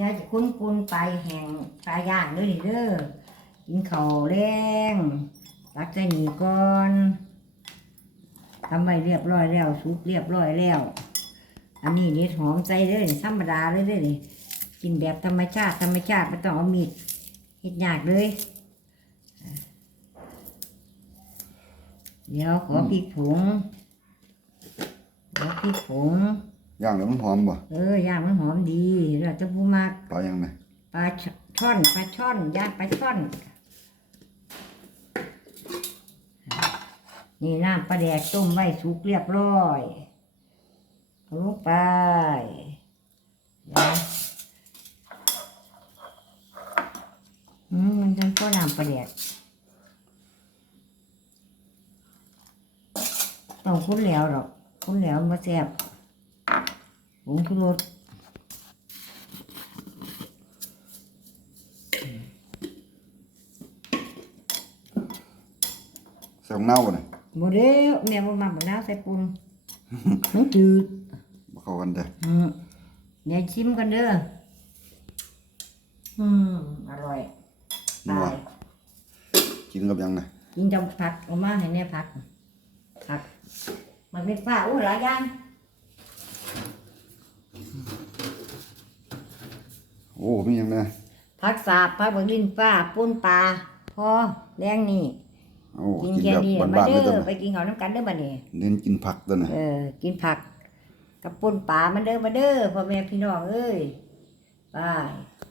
ยายจะคุ้นปุนไปแห่งปลาย่างเด้อนี่เด้อกินข้าวแรงตักใส่หนีก่อนทำไว้เรียบร้อยแล้วสุกเรียบร้อยแล้ว อันนี้เด็ดหอมใจเด้อธรรมดาเลยเด้อนี่กินแบบธรรมชาติธรรมชาติไม่ต้องเอามีดเฮ็ดยากเลย เดี๋ยวขอพริกผงขอพริกผง ย่างแล้วมันหอมบ่เออย่างมันหอมดีเราจะพูมากปลายังไงปลาช่อนปลาช่อนย่างปลาช่อน นี่น้ำปลาแดกต้มไว้สุกเรียบร้อยเอาลงไปนะอืมมันจะก็น้ำปลาแดกต้องคุ้นแล้วหรอกคุ้นแล้วมาแซ่บ ผงชูรสใส่ของเน่าบ่เนี่ยบ่เด้อแม่บ่มักบ่นาวใส่ปุ่นมันจืดบ่เข้ากันเด้ออืมเดี๋ยวชิมกันเด้ออืมอร่อยนัวตายกินกับยังไงกินจำผักเอามาให้แน่ผักผักมันเป็นฟ้าอู้หลายอย่าง โอ้มียังไงผักสาบผักบักลิ้นฟ้าป่นปลาพอแรงนี่โอ้กินกินแค่แบบนี้มาบ้านๆเด้เลยตัวอน่ะไปกินข้าวน้ำกันเด้อบัดนี้เน้นกินผักตัวน่ะเออ กินผักกับป่นปลามันเด้อมาเด้อพ่อแม่พี่น้องเอ้ยไป